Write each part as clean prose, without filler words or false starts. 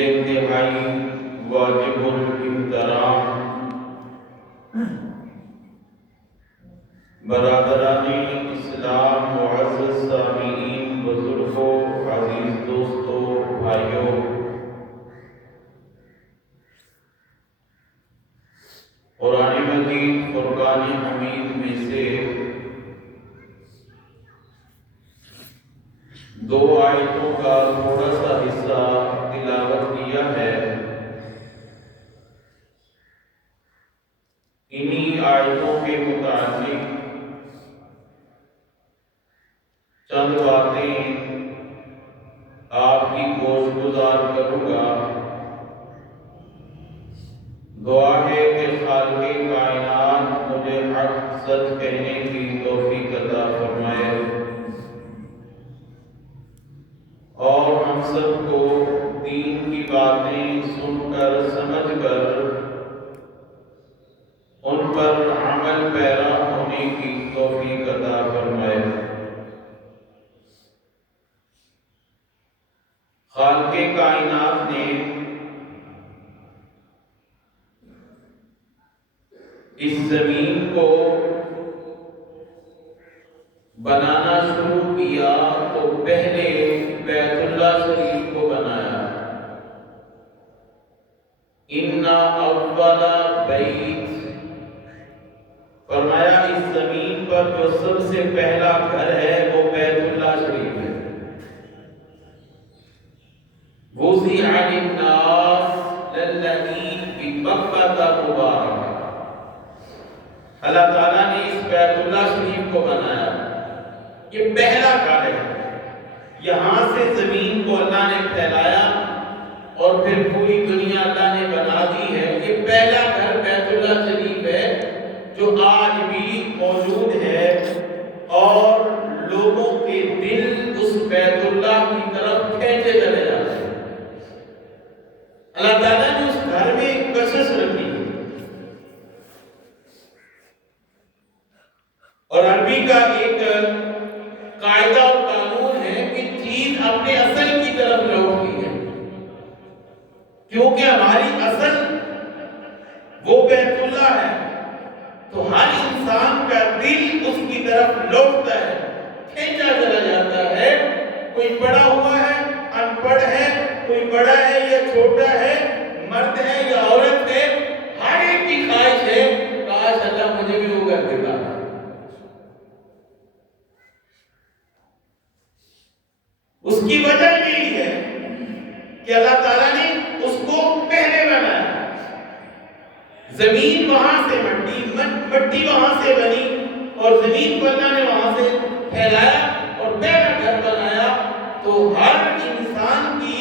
انتہائی واجب الاحترام برادران اسلام، معزز سامعین، بزرگوں، عزیز دوستوں، بھائیوں، قرآن مجید فرقان حمید میں سے دو آیتوں کا تھوڑا سا حصہ تلاوت کیا ہے۔ انہی آیتوں کے متعلق چند باتیں آپ کی گوش گزار کروں گا۔ دعا ہے کہ خالق کائنات مجھے حق سچ کہنے کی توفیق عطا فرمائے اور ہم سب کو دین کی باتیں سن کر سمجھ کر ان پر عمل پیرا ہونے کی توفیق عطا فرمائے۔ خالق کائنات نے اس زمین کو بنانا شروع کیا تو پہلے بیت اللہ شریف کو بنایا۔ اِنَّ أَوَّلَ بَيْتٍ، فرمایا اس زمین پر جو سب سے پہلا گھر ہے وہ بیت اللہ شریف ہے۔ وُضِعَ لِلنَّاسِ لَلَّذِي بِبَکَّةَ مُبَارَکَ، اللہ تعالیٰ نے اس بیت اللہ شریف کو بنایا۔ یہ پہلا گھر ہے، یہاں سے زمین کو اللہ نے پھیلایا اور پھر پوری دنیا اللہ نے بنا دی ہے۔ یہ پہلا گھر بیت اللہ شریف ہے جو آج بھی موجود ہے اور لوگوں کے دل اس بیت اللہ کی طرف کھینچے چلے جاتے ہیں۔ اللہ تعالیٰ نے اس گھر میں ایک کشش رکھی اور عربی کا ایک قاعدہ اور قانون ہے کہ چیز اپنے اصل کی طرف لوٹتی ہے، کیونکہ ہماری اصل وہ بیت اللہ ہے، تو ہر انسان کا دل اس کی طرف لوٹتا ہے، کھینچا چلا جاتا ہے۔ کوئی پڑھا ہوا ہے، ان پڑھ ہے، کوئی بڑا ہے یا چھوٹا ہے، مرد ہے یا عورت ہے، ہر ایک کی خواہش ہے کاش اللہ مجھے بھی وہ گھر دکھا۔ اس کی وجہ یہی ہے کہ اللہ تعالیٰ نے اس کو پہلے بنایا۔ زمین وہاں سے مٹی وہاں سے بنی اور زمین کو اللہ نے وہاں سے پھیلایا اور پہلا گھر بنایا، تو ہر انسان کی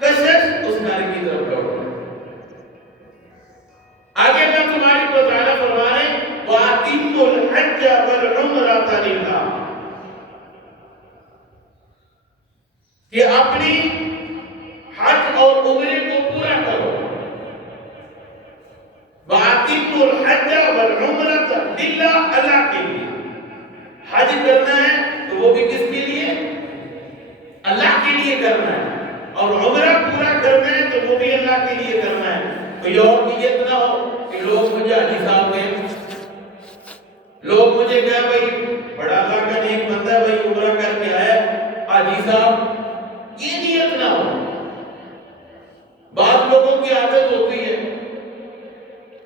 کشش اس گھر کی طرف لوٹ گئی۔ آگے اللہ تبارک و تعالیٰ فرما رہے ہیں وَأَتِمُّوا الْحَجَّ وَالْعُمْرَةَ لِلَّهِ، کہ اپنی حج اور عمرے کو پورا کرو۔ وَأَتِمُّوا الْحَجَّ وَالْعُمْرَةَ لِلَّهِ، اللہ کے لیے حج کرنا ہے تو وہ بھی کس کے لیے؟ اللہ کے لیے کرنا ہے، اور عمرہ پورا کرنا ہے تو وہ بھی اللہ کے لیے کرنا ہے۔ کوئی اور نیت نہ ہو کہ لوگ مجھے حاجی صاحب کہیں، لوگ مجھے کہا بھائی بڑا اللہ کا نیک بندہ ہے بھائی عمرہ کر کے آیا حاجی صاحب، یہ نیت نہ ہو۔ بعض لوگوں کی عادت ہوتی ہے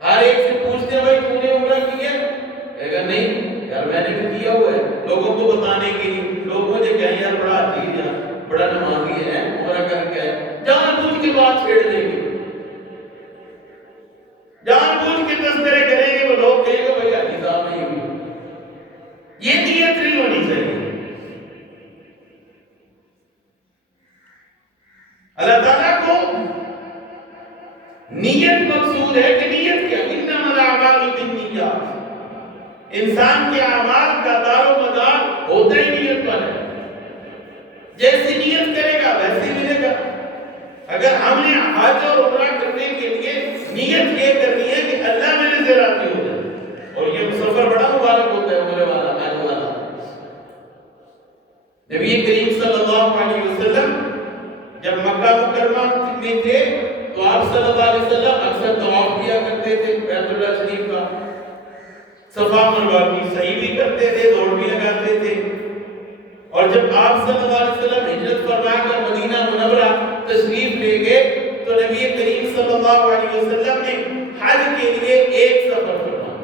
ہر ایک سے پوچھتے ہیں بھائی تو نے عمرہ کیا ہے؟ کہے گا نہیں یار میں نے بھی کیا ہوا ہے، لوگوں کو بتانے کے لیے۔ لوگ مجھے کہیں یار بڑا عجیب ہے، بڑا نمازی ہے، عمرہ کر کے آئے، جان بوجھ کے بات چھیڑ دیں گے، جان بوجھ کے تذکرے کریں گے، وہ لوگ کہیں گے بھائی حاجی صاحب نہیں ہوئی۔ یہ نیت نہیں ہونی چاہیے۔ اللہ تعالیٰ کو نیت مقصود ہے کہ نیت کیا؟ انما الاعمال بالنیات، انسان کے اعمال کا دار و مدار ہوتا ہی نیت پر ہے۔ جیسی نیت کرے گا ویسے ملے گا۔ اگر ہم نے حج اور عمرہ کرنے کے لیے نیت یہ کرنی ہے کہ اللہ میرے سے راضی ہو جائے، اور یہ سفر بڑا مبارک ہوتا ہے عمرے والا، حج والا۔ نبی کریم صلی اللہ علیہ وسلم جب مکہ مکرمہ میں تھے صلی اللہ علیہ وسلم اکثر طواف کیا کرتے تھے بیت اللہ شریف کا، صفا مروا کی سعی بھی کرتے تھے، دوڑ بھی لگاتے تھے۔ اور جب آپ صلی اللہ علیہ وسلم ہجرت فرما کر مدینہ منورہ تشریف لے گئے تو نبی کریم صلی اللہ علیہ وسلم نے حج کے لیے ایک سفر فرمایا،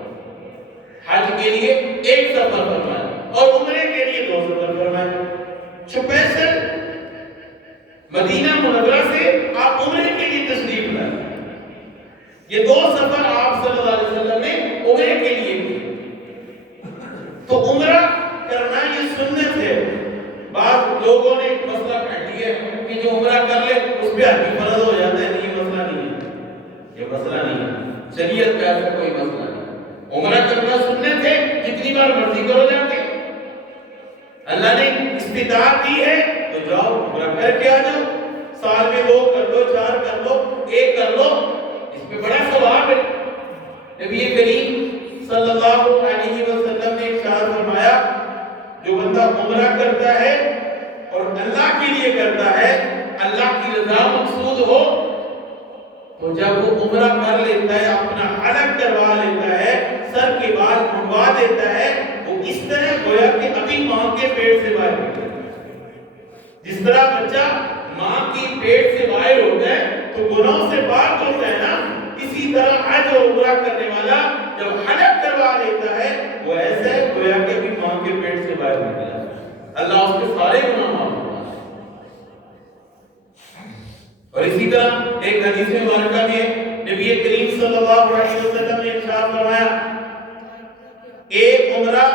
حج کے لیے ایک سفر فرمایا اور عمرے کے لیے 2 سفر فرمایا۔ اسپیشل مدینہ منورہ سے آپ عمرے کے لیے تشریف لائے، یہ 2 سفر آپ صلی اللہ علیہ وسلم نے عمرے کے لیے کیے۔ تو عمرہ کرنا یہ سنت ہے۔ بعض لوگوں نے ایک مسئلہ کہہ دیا ہے کہ جو عمرہ کر لے اس پہ حج فرض ہو جاتا ہے، یہ مسئلہ نہیں ہے، یہ مسئلہ نہیں ہے، شریعت کا ایسا کوئی مسئلہ نہیں۔ عمرہ کرنا سنت ہے، جتنی بار مرضی کرو جا کے، اللہ نے استطاعت دی ہے تو جاؤ عمرہ کر کے آ جاؤ، سال میں 2 کر لو، 4 کر لو، 1 کر لو، اس میں بڑا ثواب ہے۔ نبی کریم صلی اللہ علیہ وسلم نے ارشاد فرمایا جو بندہ عمرہ کرتا ہے اور اللہ کے لیے کرتا ہے، اللہ کی رضا مقصود ہو، تو جب وہ عمرہ کر لیتا ہے، اپنا حلق کروا لیتا ہے، سر کے بال منڈوا دیتا ہے، وہ اس طرح گویا کہ ابھی ماں کے پیٹ سے باہر ہوتا ہے۔ جس طرح بچہ ماں کی پیٹ سے باہر ہوتا ہے تو گناہوں سے پاک ہوتا ہے نا، اسی طرح حج اور عمرہ کرنے والا جب حلق کروا لیتا ہے وہ ایسا ہے گویا کہ ابھی ماں کے پیٹ سے باہر نکلا، اللہ اس کے سارے گناہ معاف کرتا ہے۔ اور اسی طرح ایک حدیث مبارکہ میں نبی کریم صلی اللہ علیہ وسلم نے ارشاد فرمایا ایک عمرہ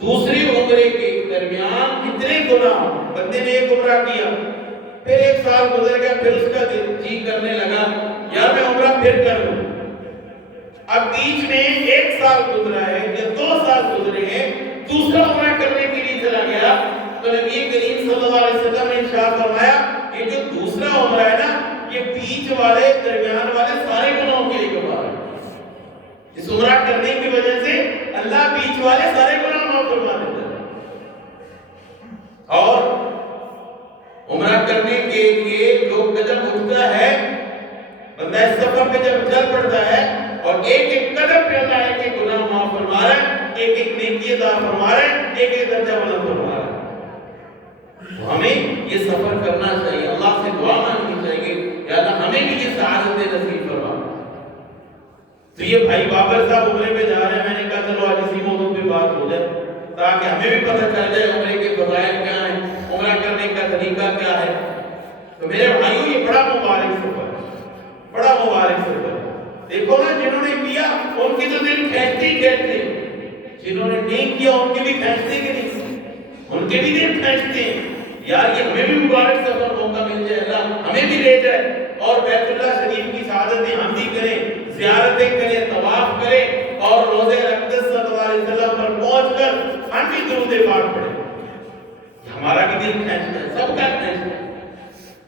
دوسری عمرے کے درمیان کتنے گناہ، بندے نے ایک عمرہ کیا، پھر 1 سال گزر گیا، پھر اس کا جی کرنے لگا یار میں عمرہ پھر کر لوں، اب بیچ میں 1 سال گزرا ہے یا 2 سال گزرے ہیں، دوسرا عمرہ کرنے کے لیے چلا گیا، تو نبی کریم صلی اللہ علیہ وسلم نے ارشاد فرمایا کہ جو دوسرا عمرہ ہے نا یہ بیچ والے درمیان والے سارے گناہوں کے لیے کفارہ ہے۔ اس عمرہ کرنے کی وجہ سے اللہ بیچ والے سارے گناہ معاف فرما دیتا ہے۔ اور عمرہ کرنے کے لیے جو قدم اٹھتا ہے، بندہ اس سفر پہ جب چل پڑتا ہے اور ایک ایک قدم پہ اللہ ایک ایک گناہ معاف فرما رہا ہے، ایک ایک نیکی عطا فرما رہا ہے، ایک ایک درجہ بلند فرما رہا ہے۔ تو ہمیں یہ سفر کرنا چاہیے، اللہ سے دعا مانگنی چاہیے یا اللہ ہمیں بھی یہ سعادت نصیب فرما۔ تو یہ بھائی بابر صاحب عمرے پہ جا رہے ہیں، میں نے کہا چلو آج اسی موضوع پہ بات ہو جائے تاکہ ہمیں بھی پتہ چل جائے عمرے کے فضائل کیا ہیں، عمرہ کرنے کا طریقہ کیا ہے۔ تو میرے بھائیوں یہ بڑا مبارک سفر ہے، بڑا مبارک سفر ہے۔ دیکھو نا جنہوں نے کیا ان کی تو دل کھینچتے ہی کھینچتے ہیں، جنہوں نے نہیں کیا ان کے بھی کھینچتے کہ نہیں، ان کے بھی دل کھینچتے ہیں یار یہ ہمیں بھی مبارک سفر موقع مل جائے، اللہ ہمیں بھی لے جائے اور بیت اللہ شریف کی سعادتیں ہم بھی کریں، زیارتیں کریں، طواف کریں اور روضہ اقدس صلی اللہ علیہ وسلم پر پہنچ کر ہم بھی درود پاک پڑھیں۔ ہمارا بھی دل کھینچتا ہے، سب کا کھینچتا ہے۔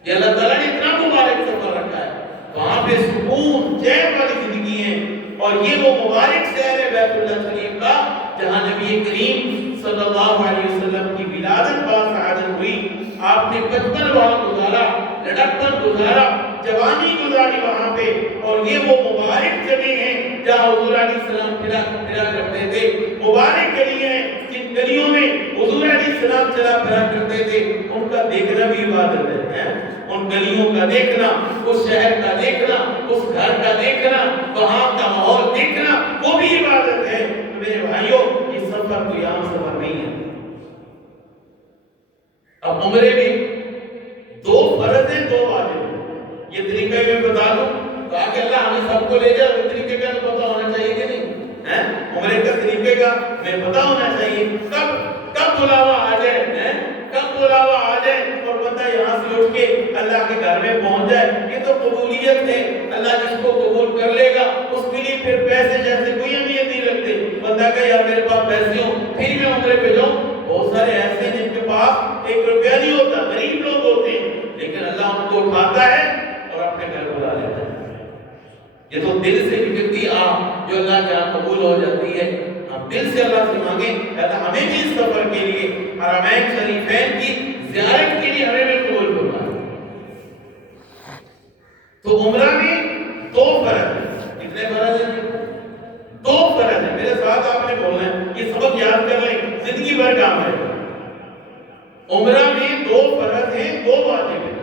یہ اللہ تعالیٰ نے اتنا مبارک سفر رکھا ہے، وہاں پہ سکون چین والی زندگی ہے، اور یہ وہ مبارک شہر ہے بیت اللہ شریف کا جہاں نبی کریم صلی اللہ علیہ وسلم کی ولادت با سعادت ہوئی۔ آپ نے بچپن وہاں گزارا، لڑکپن گزارا، جوانی گزاری وہاں پہ، اور یہ وہ مبارک جگہ ہیں جہاں حضور علیہ السلام پھرا کرتے تھے، مبارک گلیاں ہیں جن گلیوں میں حضور علیہ السلام چلا پھرا کرتے تھے، ان کا دیکھنا بھی عبادت ہے، ان گلیوں کا دیکھنا، اس شہر کا دیکھنا، اس گھر کا دیکھنا، وہاں کا ماحول دیکھنا وہ بھی عبادت ہے۔ تو میرے بھائیوں یہ سفر کوئی عام سفر نہیں ہے۔ اب عمرے میں 2 فرض ہیں 2 واجب ہیں، یہ طریقہ میں بتا دوں تاکہ اللہ ہمیں سب کو لے جائے، اور طریقے کا تو پتہ ہونا چاہیے کہ نہیں، عمرے کا طریقے کا میں پتہ ہونا چاہیے، کب بلاوا آ جائے، کب بلاوا آ جائے اور بندہ یہاں سے اٹھ کے اللہ کے گھر میں پہنچ جائے، یہ تو قبولیت ہے، اللہ جس کو قبول کر لے گا اس کے لیے پھر پیسے جیسے کوئی اہمیت نہیں رکھتے۔ بندہ کہ یار میرے پاس پیسے ہوں پھر میں عمرے پہ جاؤں، بہت سارے ایسے ہیں جن کے پاس 1 روپیہ نہیں ہوتا، غریب لوگ ہوتے ہیں، لیکن اللہ ان کو اٹھاتا ہے اور اپنے گھر بلا لیتا ہے۔ یہ تو دل سے نکلتی جو اللہ کے ہاں قبول ہو جاتی ہے۔ ہم دل سے اللہ سے مانگیں اللہ ہمیں بھی اس سفر کے لیے، حرمین شریفین کی زیارت کے لیے ہمیں بھی قبول فرمائے۔ تو عمرہ میں دو فرض ہیں. کتنے فرض ہیں؟ دو فرض ہیں. میرے ساتھ آپ نے بولنا ہے, یہ سبق یاد کر لیں, زندگی بھر کام ہے. عمرہ میں دو فرض ہیں, دو واجب ہیں.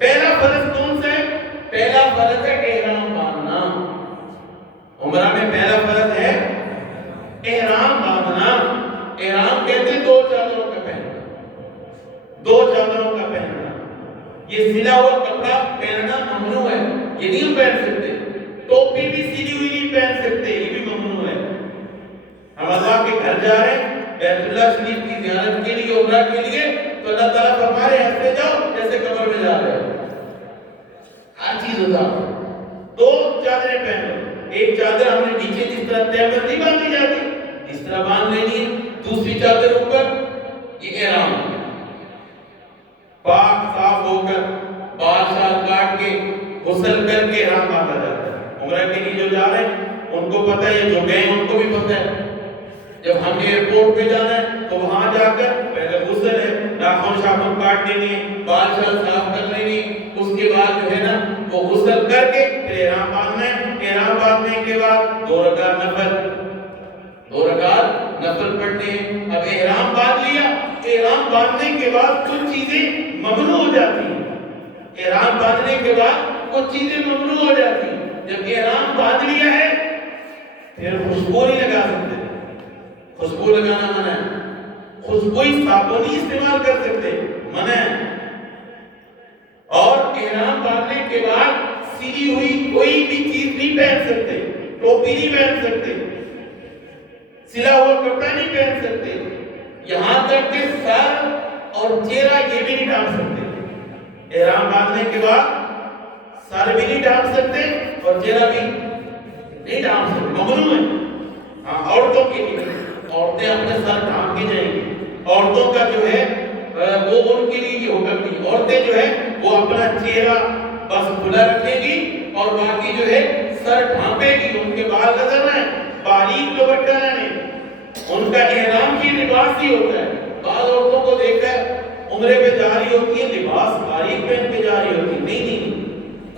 پہلا فرض کون سا ہے؟ پہلا فرض ہے احرام باندھنا. عمرہ میں پہلا فرض ہے احرام باندھنا. احرام کہتے ہیں دو چادروں کا پہننا. دو چادروں کا پہننا. یہ سلا ہوا کپڑا پہننا ممنوع ہے, یہ نہیں پہن سکتے. ٹوپی بھی سلی ہوئی نہیں پہن سکتے, یہ بھی ممنوع ہے. ہم اللہ کے گھر جا رہے ہیں بیت اللہ شریف کی زیارت کے لیے, عمرہ کے لیے, تو اللہ تعالیٰ فرما رہے ہیں ایسے جاؤ جیسے قبر میں جا رہے ہو. ہر چیز ہوتا ہے. دو چادریں پہنو. ایک چادر ہم نے نیچے جس طرح تہمت نہیں باندھی جاتی اس طرح باندھ لینی ہے, دوسری چادر اوپر. یہ احرام ہے. پاک صاف ہو کر بال شال کاٹ کے غسل کر کے احرام باندھا جاتا ہے. عمرہ کے لیے جو جا رہے ہیں ان کو پتہ ہے, جو گئے ان کو بھی پتہ ہے. جب ہم نے ایئرپورٹ پہ جانا ہے تو وہاں جا کر پہلے غسل ہے, ناخن شاخن کاٹ لینی ہے, بال شال صاف کر لینی, اس کے بعد جو ہے نا وہ غسل کر کے پھر احرام باندھنا ہے. احرام باندھنے کے بعد 2 رکعت نفل پڑھنے ہیں. اب احرام باندھ لیا, احرام باندھنے کے بعد کچھ چیزیں ممنوع ہو جاتی ہیں. احرام باندھنے کے بعد کچھ چیزیں ممنوع ہو جاتی ہیں. جب احرام باندھ لیا ہے پھر خوشبو نہیں لگا سکتے. خوشبو لگانا منع ہے. خوشبوئی صابن نہیں استعمال کر سکتے, منع ہے. اور احرام باندھنے کے بعد سلی ہوئی کوئی بھی چیز نہیں پہن سکتے. ٹوپی نہیں پہن سکتے, سلا ہوا کپڑا نہیں پہن سکتے, یہاں تک کہ سر اور چہرہ یہ بھی نہیں ڈھانپ سکتے. احرام باندھنے کے بعد سر بھی نہیں ڈھانپ سکتے اور چہرہ بھی نہیں ڈھانپ سکتے, ممنوع ہے. ہاں, عورتوں کے لیے عورتیں اپنے سر ڈھانپ کے جائیں گی. عورتوں کا جو ہے وہ ان کے لیے یہ حکم نہیں. عورتیں جو ہے وہ اپنا چہرہ بس کھلا رکھے گی اور باقی جو ہے سر ڈھانپے گی. ان کے بال نظر نہ آئے, باریک دوپٹہ نہ لیں. ان کا احرام کی لباس ہی ہوتا ہے. بعض عورتوں کو دیکھ کر عمرے پہ جا رہی ہوتی ہے لباس باریک پہن کے جا رہی ہوتی ہے. نہیں,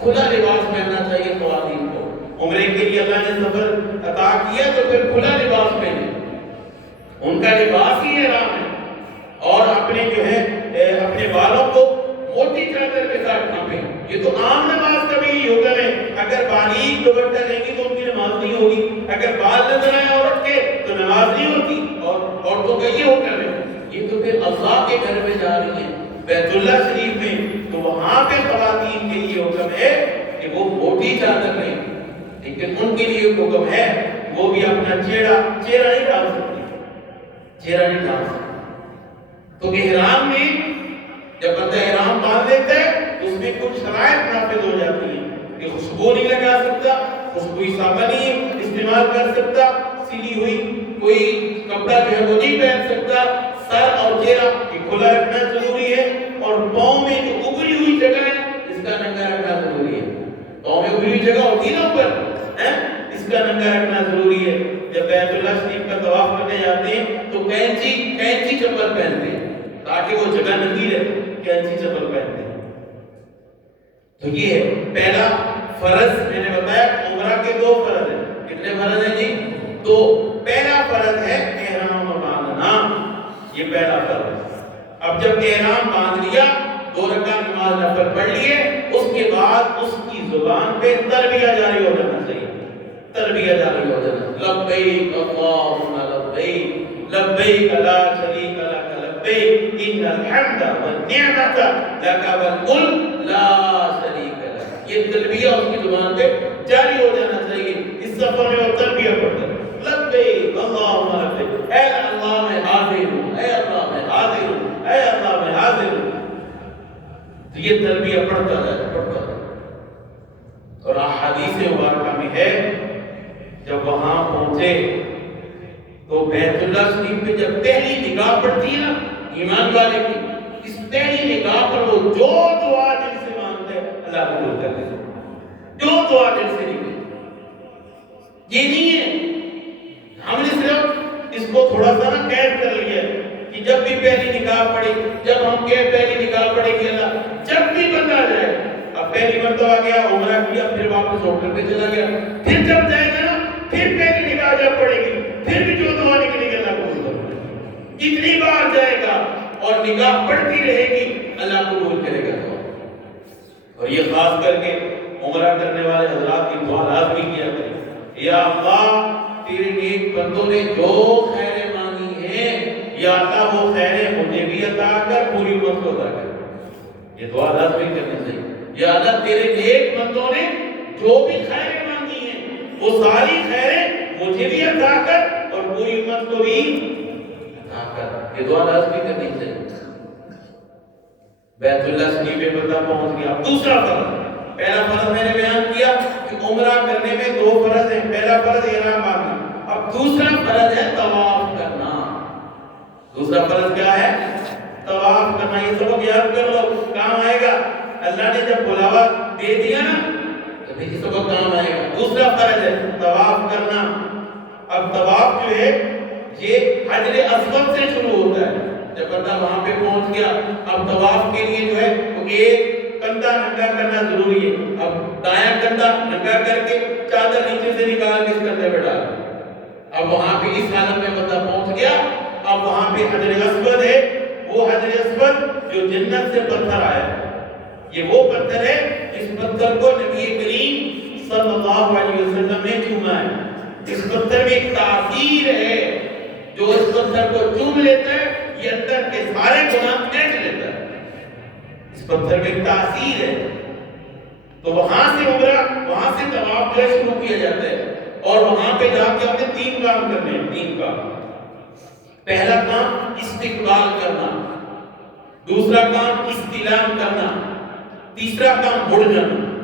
کھلا لباس پہننا چاہیے خواتین کو. عمرے کے لیے اللہ نے سفر عطا کیا تو پھر کھلا لباس پہنے. ان کا لباس ہی احرام ہے. اور اپنے جو ہے اپنے بالوں کو موٹی چادر کے ساتھ ڈھانپیں. یہ تو عام نماز کا بھی یہی حکم ہے. اگر باریک دوپٹہ لیں گی تو ان کی نماز نہیں ہوگی. اگر بال نظر آئے عورت کے تو نماز نہیں ہوتی. اور عورتوں کا یہ حکم ہے. یہ تو پھر اللہ کے گھر میں جا رہی ہیں بیت اللہ شریف میں, تو وہاں پہ خواتین کے لیے حکم ہے کہ وہ موٹی چادر لیں. لیکن ان کے لیے حکم ہے وہ بھی اپنا چہرہ نہیں ڈال سکتی, چہرہ نہیں ڈال سکتی. تو احرام میں جب بندہ احرام باندھ لیتا ہے اس میں کچھ شرائط نافذ ہو جاتی ہیں کہ خوشبو نہیں لگا سکتا, خوشبوئی صابن نہیں استعمال کر سکتا, سلی ہوئی کوئی کپڑا جو ہے وہ نہیں پہن سکتا, سر اور چہرہ کھلا رکھنا ضروری ہے, اور پاؤں میں جو اگری ہوئی جگہ ہے اس کا ننگا رکھنا ضروری ہے. پاؤں میں اگری ہوئی جگہ ہوتی ہے نا اوپر, اس کا ننگا رکھنا ضروری ہے. جب بیت اللہ شریف کا طواف کرنے جاتے ہیں تو کینچی چپل پہنتے ہیں تاکہ وہ جگہ ننگی رہے. کینچی چپل پہنتے ہیں. تو یہ ہے پہلا فرض. میں نے بتایا عمرہ کے 2 فرض ہیں. کتنے فرض ہیں جی؟ 2. پہلا فرض ہے احرام باندھنا, یہ پہلا فرض ہے. اب جب احرام باندھ لیا, 2 رکعت نماز نفل پڑھ لیے, اس کے بعد اس کی زبان پہ تلبیہ جاری ہو جانا چاہیے. تلبیہ جاری ہو جانا, لبیک اللہم لبیک لبیک لا شریک لک لبیک ان الحمد والنعمت لک والملک لا شریک لک. یہ تلبیہ اس کی زبان پہ جاری ہو جانا چاہیے. اس سفر میں وہ تلبیہ پڑھتا ہے, لبیک اللہم لبیک, اے اللہ میں حاضر ہوں, اے اللہ میں حاضر ہوں, اے اللہ میں حاضر ہوں. تو یہ تلبیہ پڑھتا ہے. اور احادیث مبارکہ میں ہے جب وہاں پہنچے تو بیت اللہ شریف پہ جب پہلی نگاہ پڑتی ہے نا ایمان والے کی, اس پہلی نگاہ پر وہ جو دعا دل سے مانگتا ہے اللہ قبول کر لیتا ہے. جو دعا دل سے نکلے. یہ نہیں ہے ہم نے صرف اس کو تھوڑا سا نا قید کر لیا کہ جب بھی پہلی نگاہ پڑے, جب ہم پہلی نگاہ پڑے گی اللہ, جب بھی بندہ جائے. اب پہلی مرتبہ گیا عمرہ کیا پھر واپس ہوٹل پہ چلا گیا، پھر جب جائے گا نا پھر پہلی نگاہ جب پڑے گی پھر بھی جو دعا نکلے گی اللہ قبول کرے گا۔ کتنی بار جائے گا اور نگاہ پڑتی رہے گی اللہ قبول کرے گا دعا۔ اور یہ خاص کر کے عمرہ کرنے والے حضرات کی دعا لازمی کیا کریں، یا اللہ تیرے نیک بندوں نے جو خیریں مانگی ہیں یا اللہ وہ خیریں مجھے بھی عطا کر، پوری امت کو عطا کر۔ یہ دعا لازمی کرنی چاہیے، یا اللہ تیرے نیک بندوں نے جو بھی خیریں مانگی ہیں وہ ساری خیریں مجھے بھی عطا کر اور پوری امت کو بھی عطا کر۔ یہ دعا لازمی کرنی چاہیے۔ بیت اللہ شریف پہ بندہ پہنچ گیا، دوسرا فرض، پہلا فرض میں نے بیان کیا کہ عمرہ کرنے میں دو فرض ہیں، پہلا فرض احرام باندھنا، اب دوسرا فرض ہے طواف کرنا۔ دوسرا فرض کیا ہے؟ طواف کرنا۔ یہ سبق یاد کر لو، کام آئے گا۔ اللہ نے جب بلاوا دے دیا نا تو یہ سبق کام آئے گا۔ دوسرا فرض ہے طواف کرنا۔ اب طواف جو ہے یہ حجر اسود سے شروع ہوتا ہے۔ جب بندہ وہاں پہ پہنچ گیا اب طواف کے لیے جو ہے وہ ایک کندھا ننگا کرنا ضروری ہے۔ اب دایاں کندھا ننگا کر کے چادر نیچے سے نکال کے اس کندھے پہ ڈال۔ اب وہاں پہ اس حالت میں بندہ پہنچ گیا، اب وہاں پہ حجر اسود ہے، وہ حجر اسود جو جنت سے پتھر آیا ہے، یہ وہ پتھر ہے اس پتھر کو نبی کریم صلی اللہ علیہ وسلم نے چوما ہے۔ اس پتھر میں ایک تاثیر ہے، جو اس پتھر کو چوم لیتا ہے یہ اندر کے سارے گناہ کھینچ لیتا ہے۔ اس پتھر میں تاثیر ہے، تو وہاں سے عمرہ، وہاں سے طواف جو شروع کیا جاتا ہے، اور وہاں پہ جا کے ہم نے تین کام کرنے ہیں۔ تین کام، پہلا کام استقبال کرنا، دوسرا کام استلام کرنا، تیسرا کام مڑ جانا۔